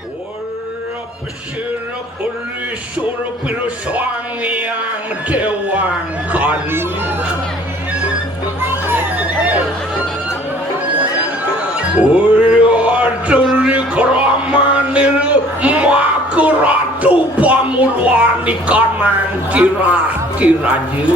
Yang dewangkan dari keramanir maka ratu pamuluan di kanan kira-kiranya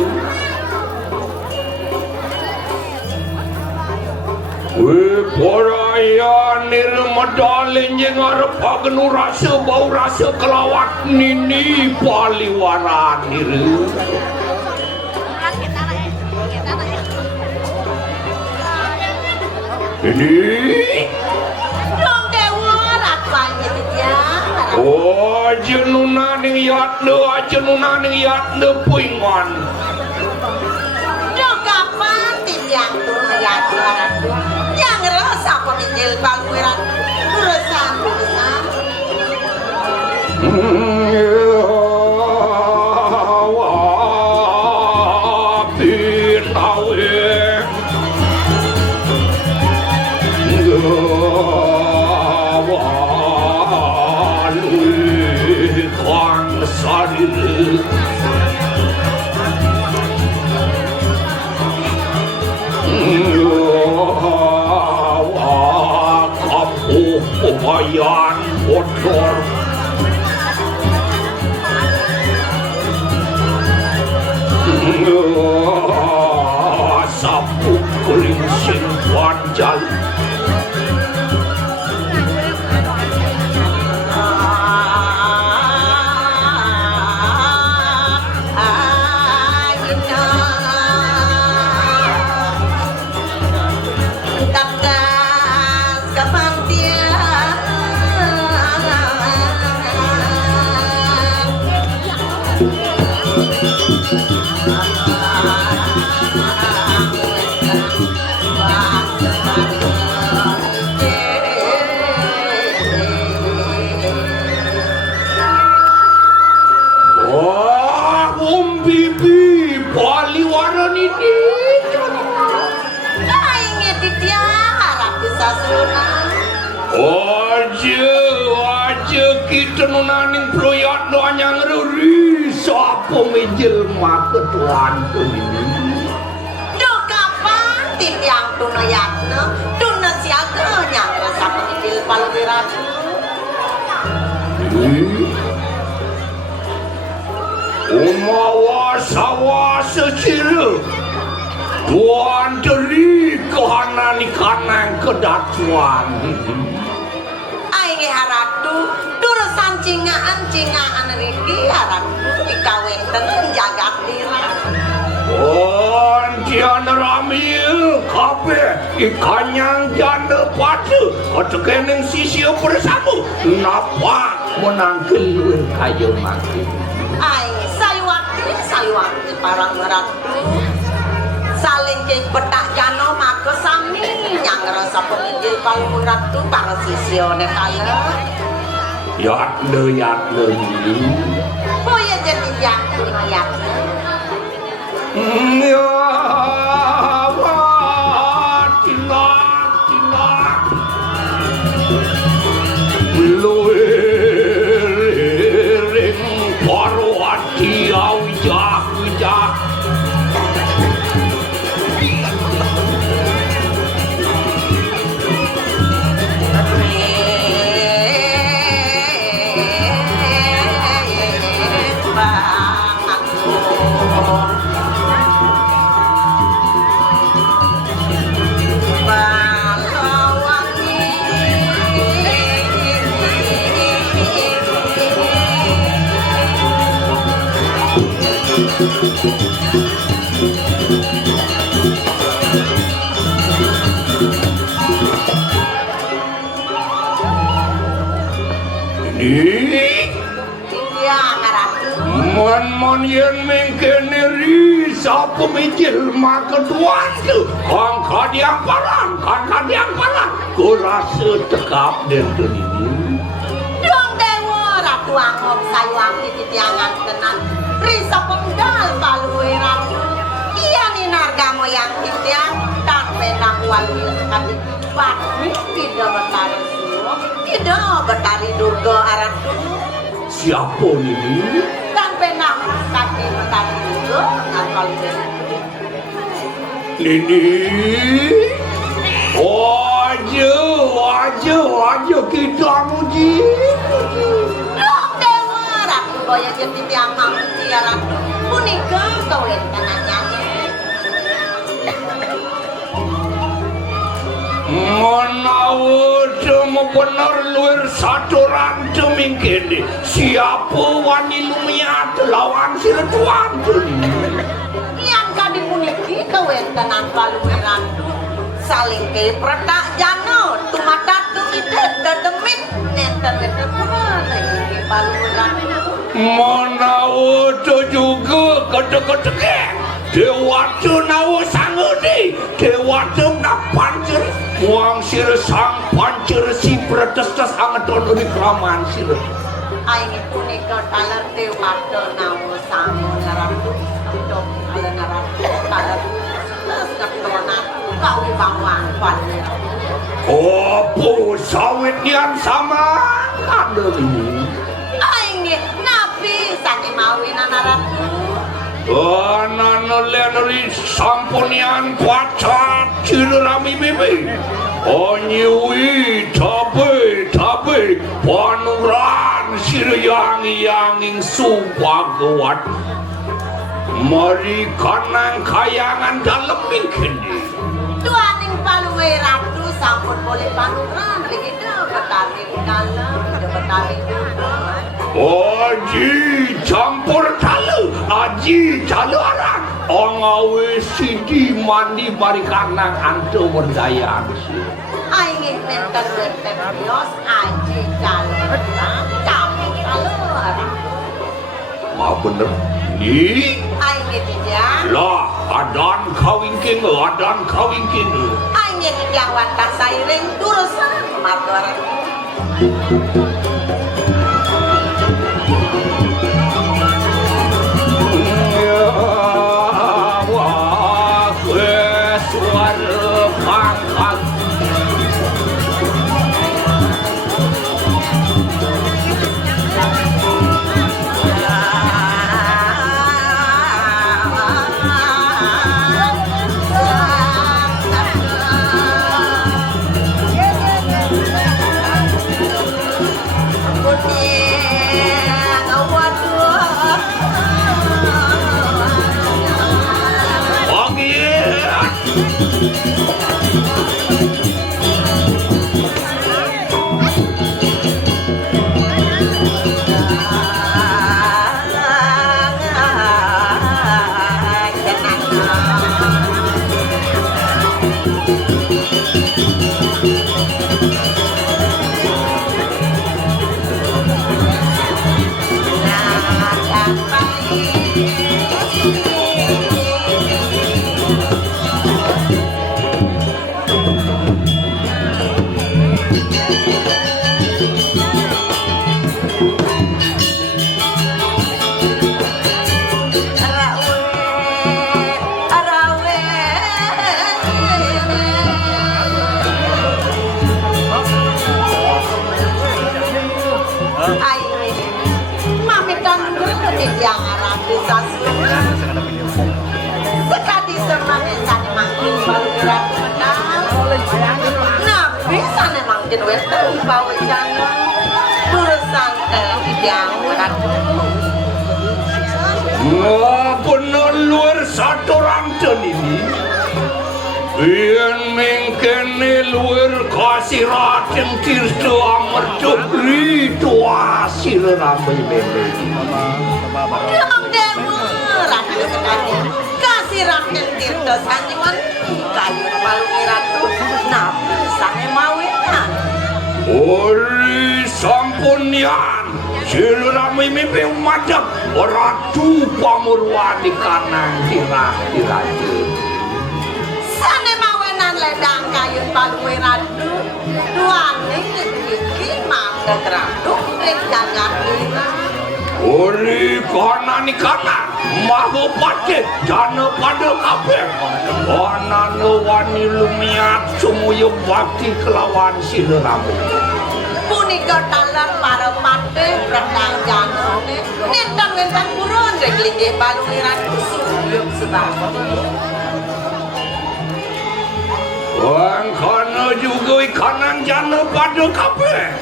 Porayanir medalin yang arep agenu rasa bau rasa kelawat nini paliwaranir ini dong dewa rapanya dia oh jenuna ning yatne jenuna ning yatne puingan dong kapan tinjang tuh ngeliat yang ngerasa pemijil balmuiran urusan Bayan kotor sapu kelingsing panjang kita nunaning proyek doanya ngeruri sapa menjelma ketuan ini do kapan tim yang tuna yakna tuna siaga yang rasa pemijil balmuiran umawa sawa secira tuan dari kahanan kanan kedatuan aing haratu durusan cingaan riki haratu dikawinten jagat dira Jangan ramil kape ikanyang janda patu ketekeneng sisi bersama napa menangkil kayu mati aing sayuakti parang ratu saling ke petak jano maka sami yang ngerasa pemijil balmuiran tu para sisione kala yatne ini oh ya jadi jatuh yatne ya tinak luering parwati awijah Mon yen mengkene ri sapa mikir maka tuan tu kang kadiang palang kurasa tekap den ini dong dewa ratu angop sayuang titiangan tenan risa pemdal balmuiran iya ni narga moyang titiang tak penak walu kami pat tidak bertaruh tidak Betari Durga Aratu. Siapa ini? Dan penang kaki Betari Durga Aratu. Ini aja kita muji. Loh dewa Ratu Boya jadi tiang mamuji Ratu. Punika kau entanan nyanyi. Menawa cuma benar luar saturan cemingkini. Siapa wani lumiat lawan si retuan Yang kadi puniki kau entanan paluiran. Saling ke pretak jano tumata tumide dedemit nenten nenten pun lagi paluiran. Menawa juga kede-kede Dewata nawa sangudi Dewata nak pancir Muang sira sang pancir si pretestas angeton di keramaan sira Aini punika taler dewata nawa sangun Ratu. Untuk kalian Ratu taler terus keturunan kau bawang pada. Opo sawit yang sama ada ini Aini nabi sani mawinan Ratu. Anak lenari sampunian pacat cirami bibi Onyewi tabe panuran siryangi subagawat Mari kanang kayangan dalam mingkini Tuaning paluwe Ratu sampun boleh panuran begitu Betari dalam Betari Aji campur Aji calu arang Ongawe sidi mandi bari kanang anto berdaya Aingin nenten bios aji calu campur calu Ma bener Ni Aingin dia Lah adan kawingking Aingin yang watak sairing turusan maturan Sekali semangat sana mangkin baru gerak Nabi sana mangkin wetu bawa sana Turusan yang beratu bener luar saturan ini Yang mengkene luar kasih rakyat tirta amercuk tua sila ramai bebe Yang dewa ratu sekali kasih rakyat tirta sanjiman kayu malu ratu Nabi sana mawinan Ori sampunian sila ramai bebe madap ratu pamurwadi kanang dirah-diraju Sane mawenan ledang kayu paluwe ratu duane iki mangga ratu ing jagat lima Ori kanani kana mahu pate jana pada kabeh ana wani lumiat sumuyu bakti kelawan sila ramai punika taler para patih rendang janone nentang wentang purun reglingge balungiran suyuk sebab Wang kono juga ikanan jana pada kabeh.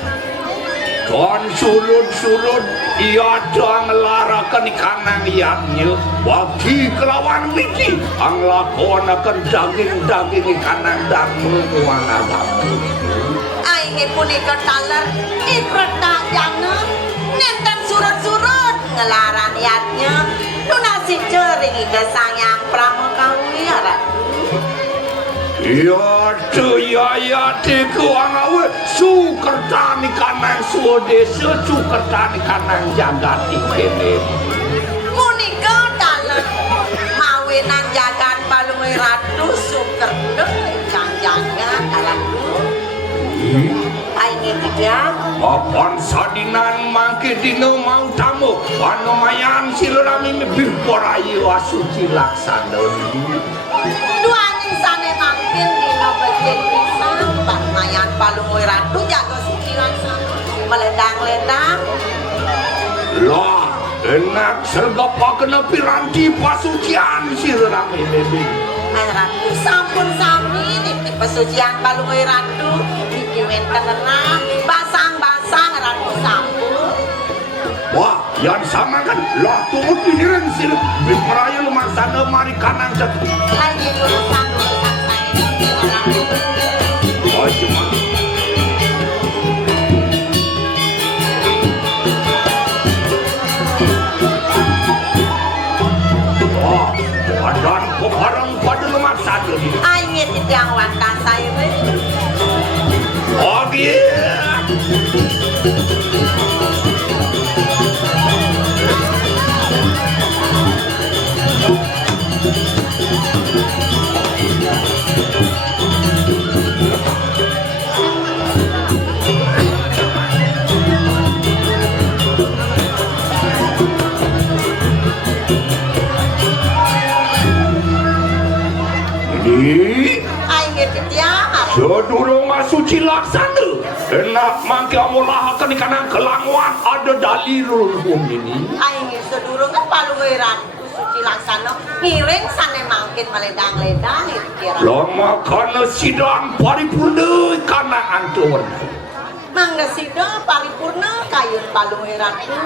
Tuan surut-surut ia doang larakan ikanan iatnya bagi kelawan wiki ang lakon akan daging-daging ikanan dan menguang agama. Ainge punika taler ikreta jana nentang surut-surut ngelaran iatnya lunasi jering ika sayang pramukawi arah Ya teku angawe sukertani kanang swadesa sukertani kanang jagati kene. Punika taler mawinan jagat balungi ratu sukerta ingkang jagat alatu. Ainge tidak Apon sadinan mangke dino mau tamu anu mayan silurami mebih porayu asuci laksana. duaning sane mangkin dina becik pisan mayan balungi ratu jaga suci laksana meledang-ledang Lah enak serga pakena piranti pasucian silurami mebih. ratu sampun sami niki pesucian balungi ratu niki wenten basang-basang ratu sampun Wah, yang sama kan lah tumut diniren sil biparaya lumaksana mari kanan satu. lagi urusan saya Oh cuma. Wah, badan kebarang pada lumaksana ni. Ainge tidak wantah saya Oh iya. Ini Ainge tidak sedurung asuci laksana enak mangke amulah akan ikanang kelangwan ada dalil hukum ini. Ainge sedurung kan balungi ratu suci laksana miring sane mangkin meledang-ledang itu kira Lama kana sidang paripurna kana antur. mangga sida paripurna kayun balungi ratu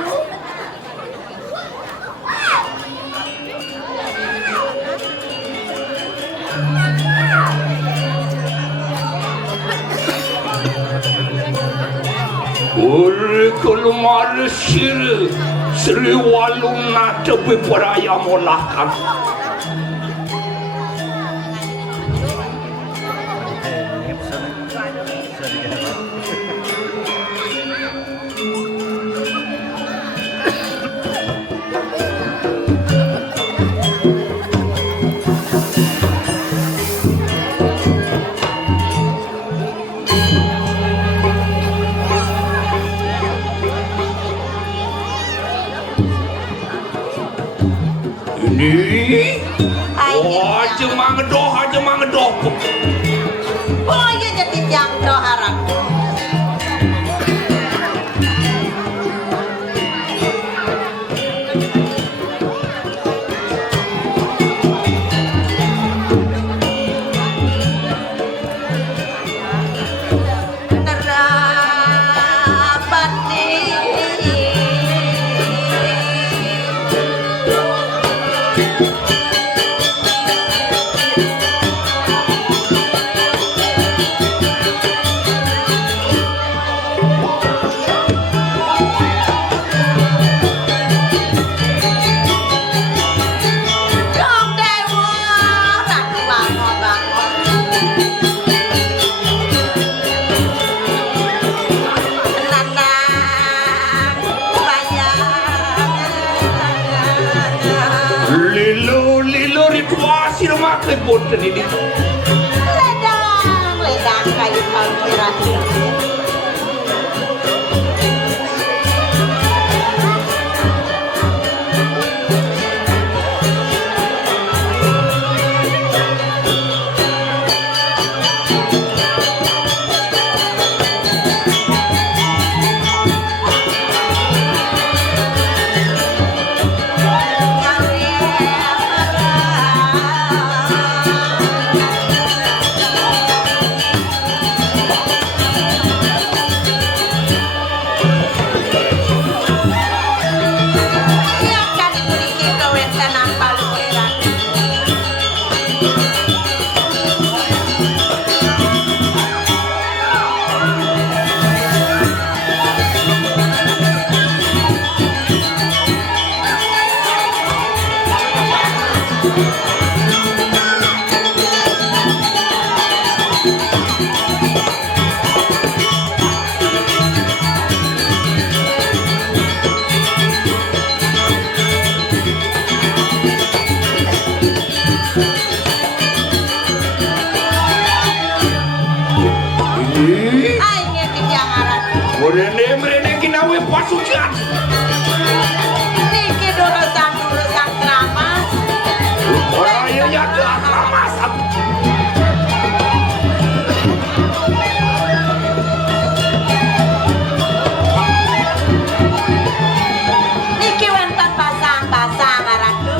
Uri kulumar Sri waluna tepi peraya molahkan. Ini oh jemang doh oh iya jadi jam doa ratu boten ini. Ledang kayu kamera. dene ginawe pasucian. Niki urusan keramas. Ora ya ya keramas. Niki wonten pasang-pasang Ratu.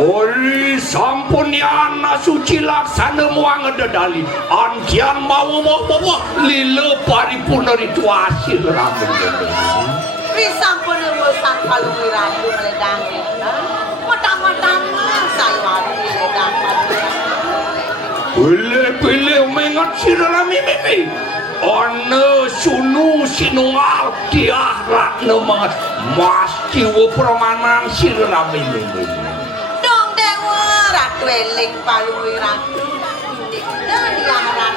Ori sampun yana suci laksana muang dedali anjian mau lile paripurna rituasi ramen Risampun umusan kalungiradu meledang Mata-mata saya meledang Pilih-pilih mengat sirala mimi Ana sunu sinual diahrak nemat mas ciwa permanan sirala mimi Dong dewa ratu eling palungiradu Dan diahrak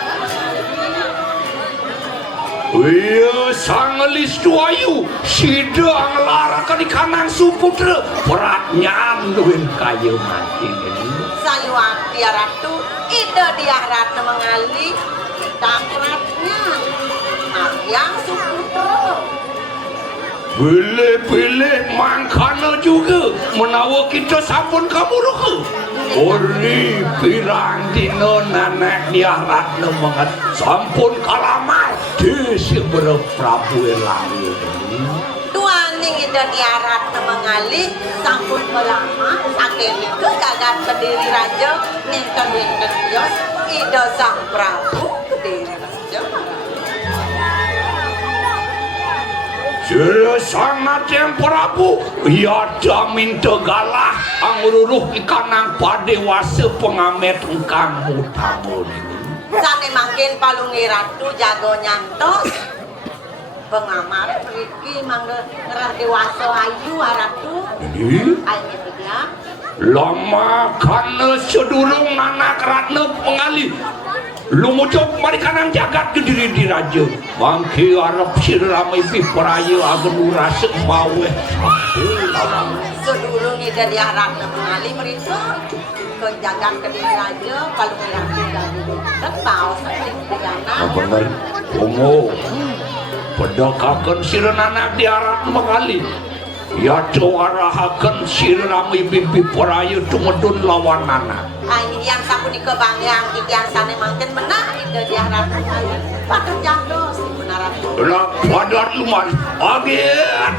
Iya sang listuayu sidang larakan di kanan suputra peratnya luwin kayu mati Sayuati ratu ide diahrat mengali takratnya Aryang suputra Pilih-pilih mangkana juga menawa kita sampun kamu ruka Ori pirang dino nanak diahrat mengat sampun kalamal desi berprabu elari Tuaning ide diahrat mengali sampun melama saking itu gagat kediri raja ninten-ninten yos ide sang prabu kediri raja Sanajan Prabu ya jamin tegalah angruruh ikanang padewasa pengamet engkang utamun sane mangkin palungi ratu jago nyantos pengamat mriki mangga ngerah dewasa ayu ratu ayo dia lama kana sedurung anak ratna pengali lumujud marikanang jagat kediri di raja mangki arep sirame pipraya agen urase bawe sedurung dari ratna pengali mereka ke jagat kediri raja palungi ratu jago kan tahu saking diana bener ungu pedakakan sirana di arat mengali ya coarahakan sirami bibi peraya tumedun lawanana ini yang sapunika bangyang titian sane mangken menang itu di arat mengali padang jandos di benaran lah padar lumayan agen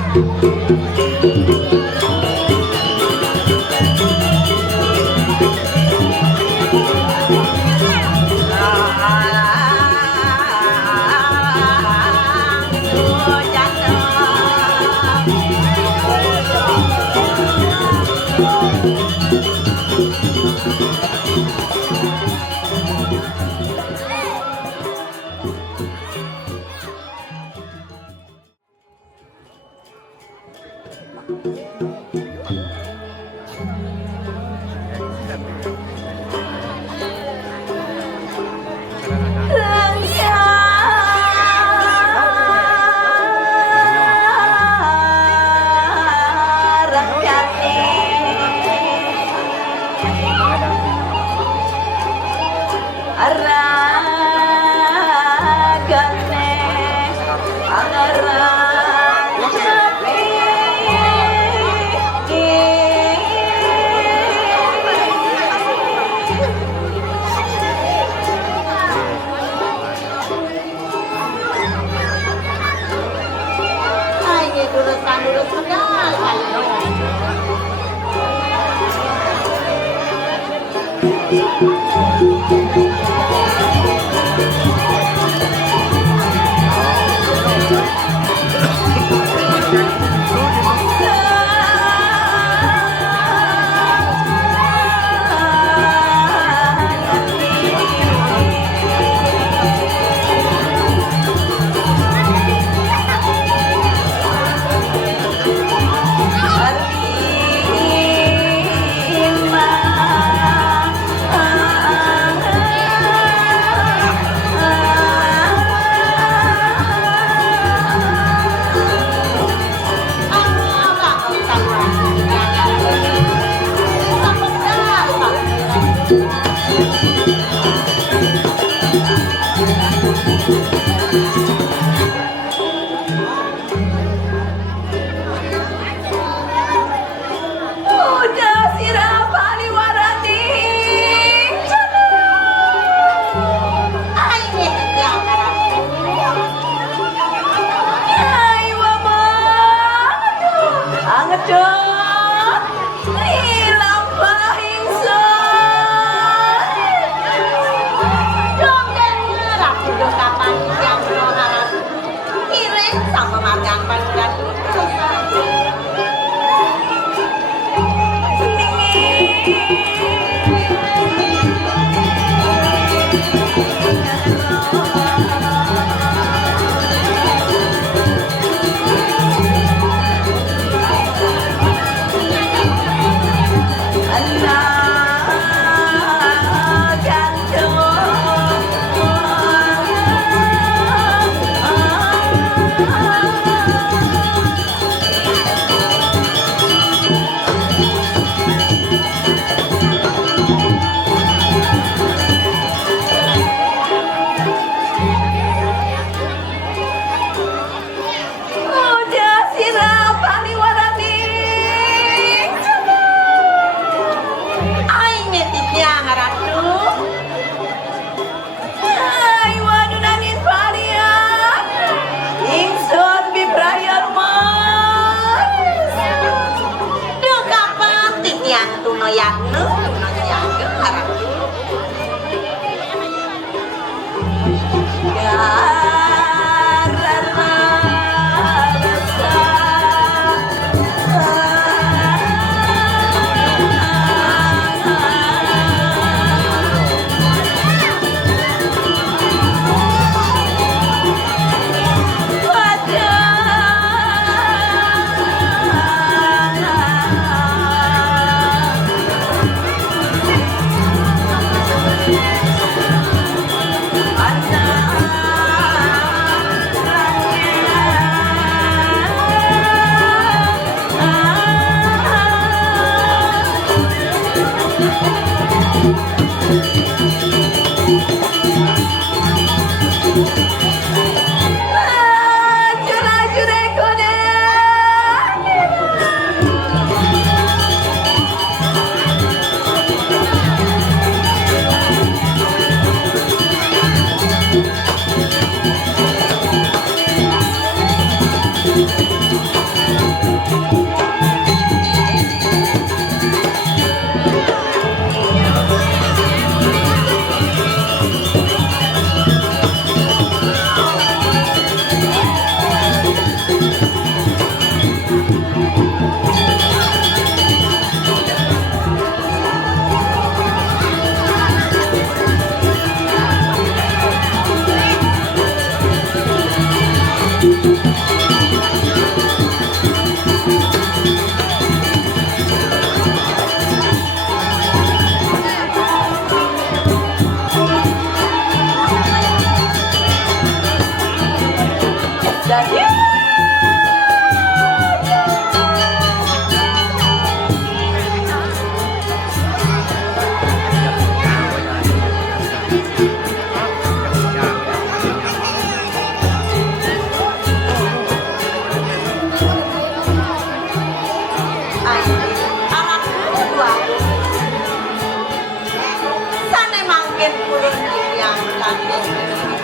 mangkin purun yang tadi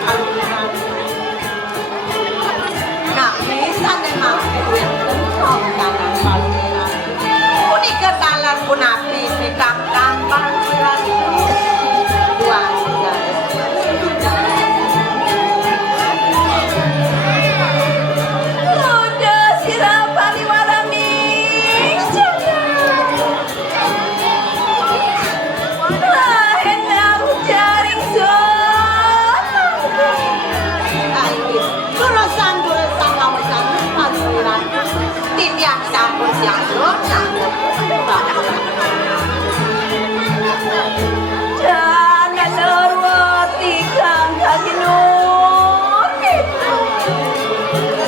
alunan nak bisa memang duit kanan paluran puni ketalan pun api nikam paluran dua yang sambut yang jangan loroti kang kaginun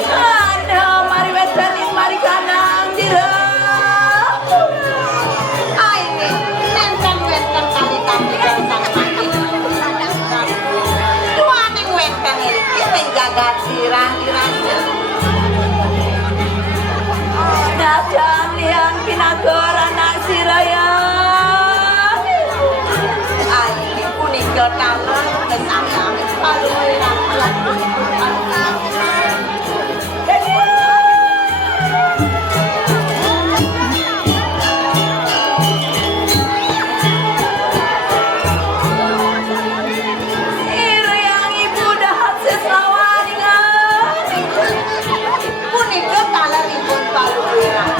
ada mari wetan mari kanang dirah aini nenten wetan kali kami sang mati dua ning wetan iki menjaga sirah-sirah Najan liang pinagor anak siraya Aini kuning jotalan kesayang paluirang Sirayang ibu dahat sesawaningan kuning jotalan ibu paluirang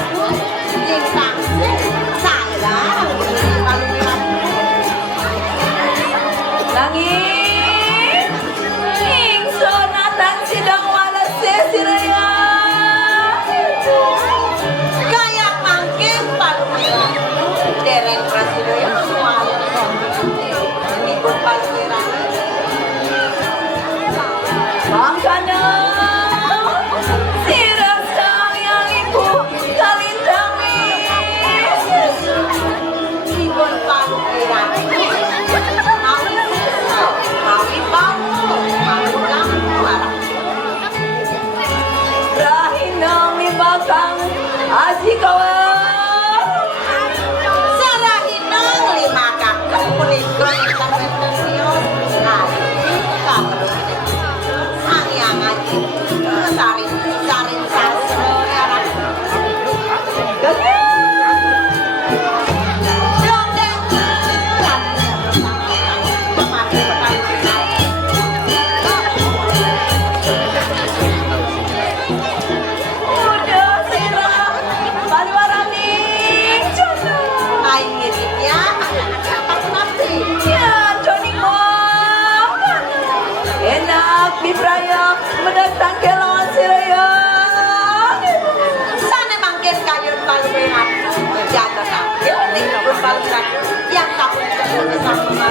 lintang saya paluirang langit ingsun natang sidang walas siraya kayak mangkin paluirang dereng prasidaya ibu paluirang mangkana Aji kawan Sarahinang lima kakak punika ingkang wonten sios ngaji kapan sangyang ngaji sarin sastra arang Bibraya mendatang ke lawan siraya sana mangkin kayun paluran jaga tampil tinggal paluran yang kapun bersama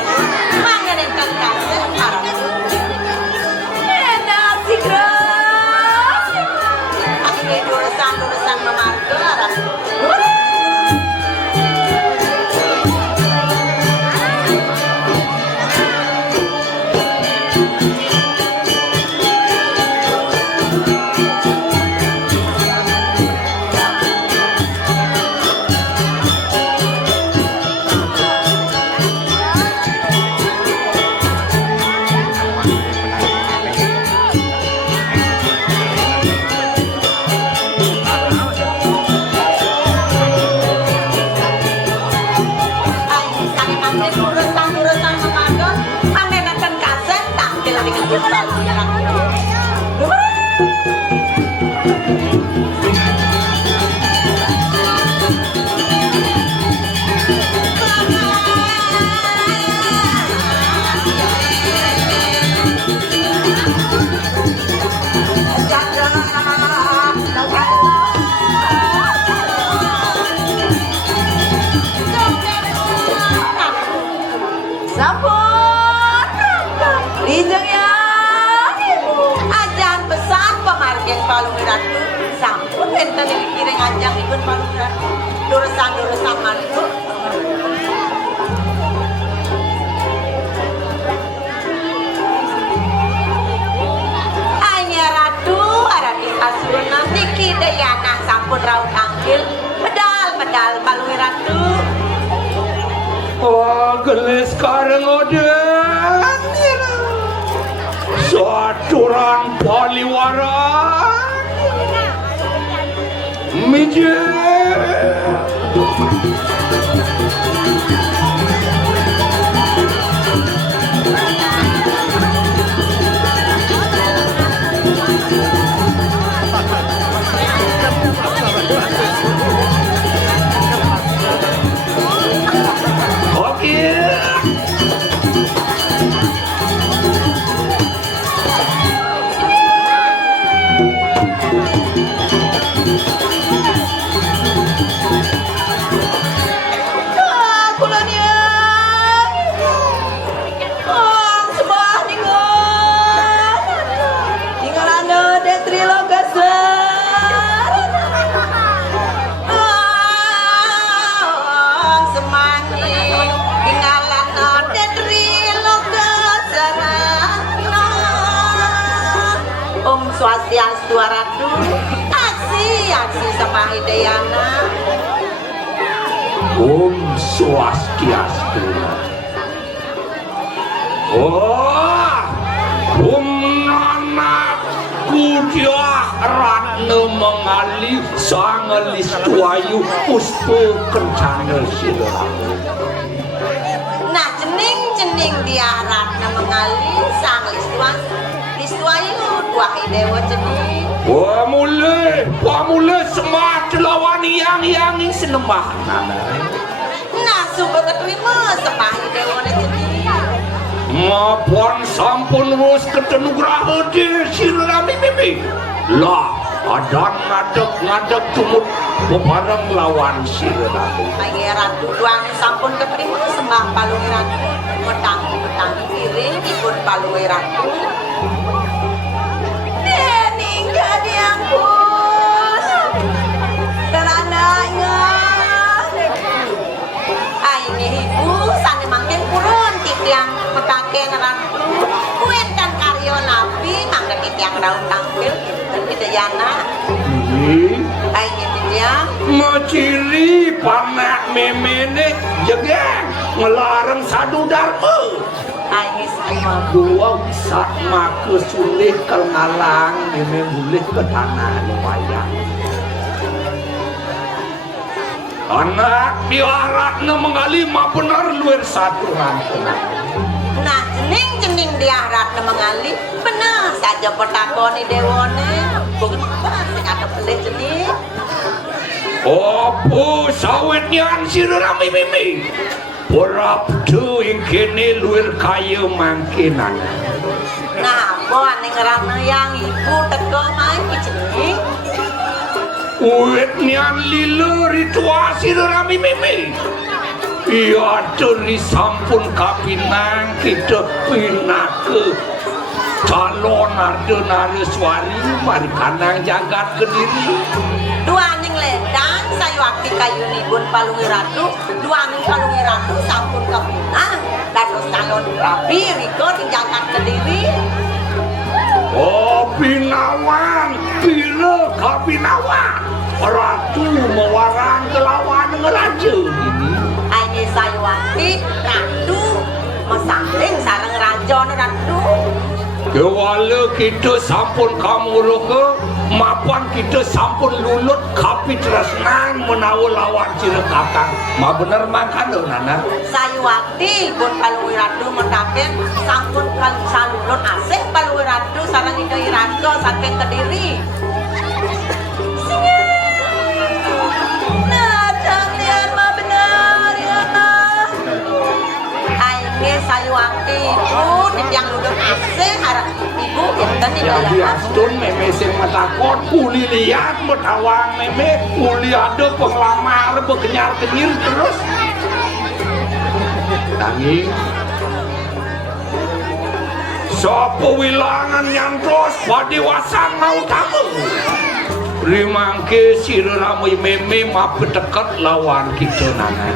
mengenengkan kasih arah enak sigras akhirnya doresan memarga arah paluiratu sampun enten kiring anjang ipun paluiratu doresan mantu hanya ratu arati asurna niki dayana sampun raut anggil medal paluiratu wah gelis kareng ode Saturan paliwara Mije Swastiastu Ratu aksi sama Hidayana Om Swastiastu Om Nanaku dia Ratna mengali Sangalis tuayu Puspa kencana sirah Nah cening dia Ratna mengali Sangalis tuayu Wahai dewa cening Wah mulai semat lawan yang senembah Nah subah keterima semahi dewa cening Maupun sampun rus ketenugraha di sirami mimi lah ada ngadep cumut bebareng lawan sirami Ayo ratu duang sampun keterima sembah palung ratu Petang piring ikut palung ratu jadi ampun terananya ini ibu sana makin kurun titiang mekaken ratu kuen kan karyo nabi mangga titiang daun tampil dan Hidayana ini titiang maciri panak memene jegeng ngelarang sadu dharma ini sama dua sama kesulih ngalang ini boleh ke tanah lumayan anak diaratna mengali ma benar luar satu rantai nah cening diaratna mengali benar saja petakoni dewane bukan sing ada pelih cening opo sawitnya sirami mimi Prabdu yang kini luar kaya mangkinan nah buat ning rana yang ibu teko main cening Uitnya lila rituasi rami mimi iya dari sampun kapinang kita pindah ke calon Ardenareswari mari kanang jagat kediri dua ning ledang saya waktu kayu nibun palungi ratu dua ning palungi ratu sampun kapinang dados calon rabi riko di jagat kediri oh pinawan pila kapinawan ratu mewarang kelawan ngeraja ini saya waktu ratu mesaling sarang raja ratu Kewala kita sampun kamu roke mapan kita sampun lulut kapi tresnan menawa lawan cirek kakang ma bener makan lho nana saya waktu pun palungi ratu mentaken sampun salulut asik palungi ratu sarang Hidayah Ratu saking kediri saya waktu ibu yang lulus asing harap ibu enten jadi astun meme sing matakon uli liat metawang meme uli ada penglamar bekenyar-kenyir terus tangi sapa wilangan nyantos padiwasan mau tamu rimangke sireramu meme mapeteket lawan kita nana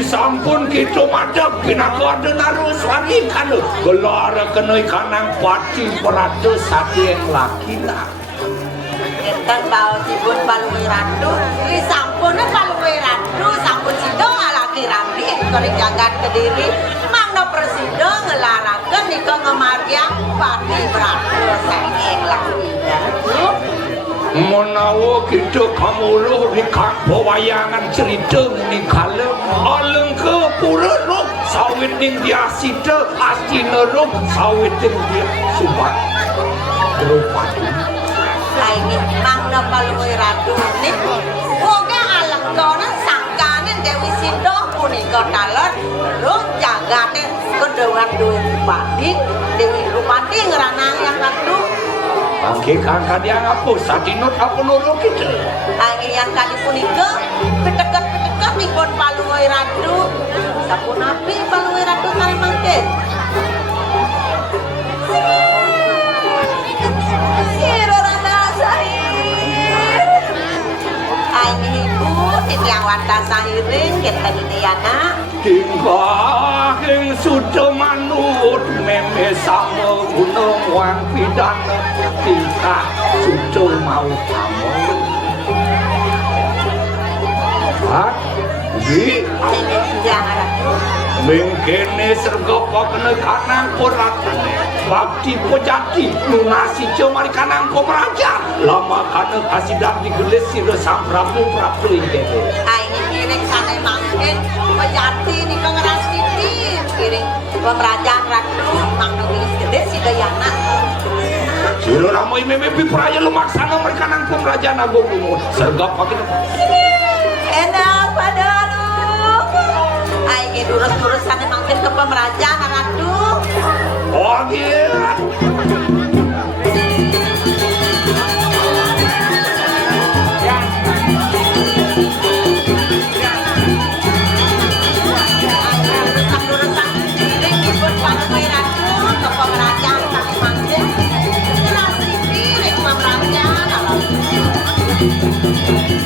sampun kita madap pinaka Ardenareswari kan gelar kenai kanang pati peratu sati yang laki lah enten bau tibun palungi ratu sampun palungi ratu sampun sido laki rapi kering jagat kediri mangno presido ngelaraken punika ngemaryang pati brata saking lakunya. Menawa kita kamuluh di kampo wayangan cerita ni kala aleng ke pura roh sawit ning dia sita astina roh sawit ning dia subat Draupadi. Ini mangna paluwe ratu nih. Woga alengkana sangkane Dewi Sinta punika talon roh jagate kedewan Draupadi. Dewi Draupadi ngranangi ratu. Bangke kakak dia ngapus satinut apa nurut kita. Angin yang tadi punika petekat-petekat nipun paluwe ratu. Sapun api paluwe ratu kali mangke. Siro randa sahir. Angin ibu titiang wanda sahiring kita ini anak. Tingkah yang sudah manut meme sama gunung wang pidana tingkah sudah mau kamu Hah? Di? Mengkene sergopo kena kanang poratane bakti pojati lunasi cemari kanang pemeraja lama kana kasidang digelis sira sang prabu prabu ingkene Aini kiring sane mangkin pejati ni pengerasi tim kiring pemerajan ratu mangno gelis gede si dayana sira ramai memepi praya lumaksana mereka nang pemerajan agung umur sergopo kena enak padalu Aini durus-durus sane mangkin ke pemerajan ratu oh gila Thank you.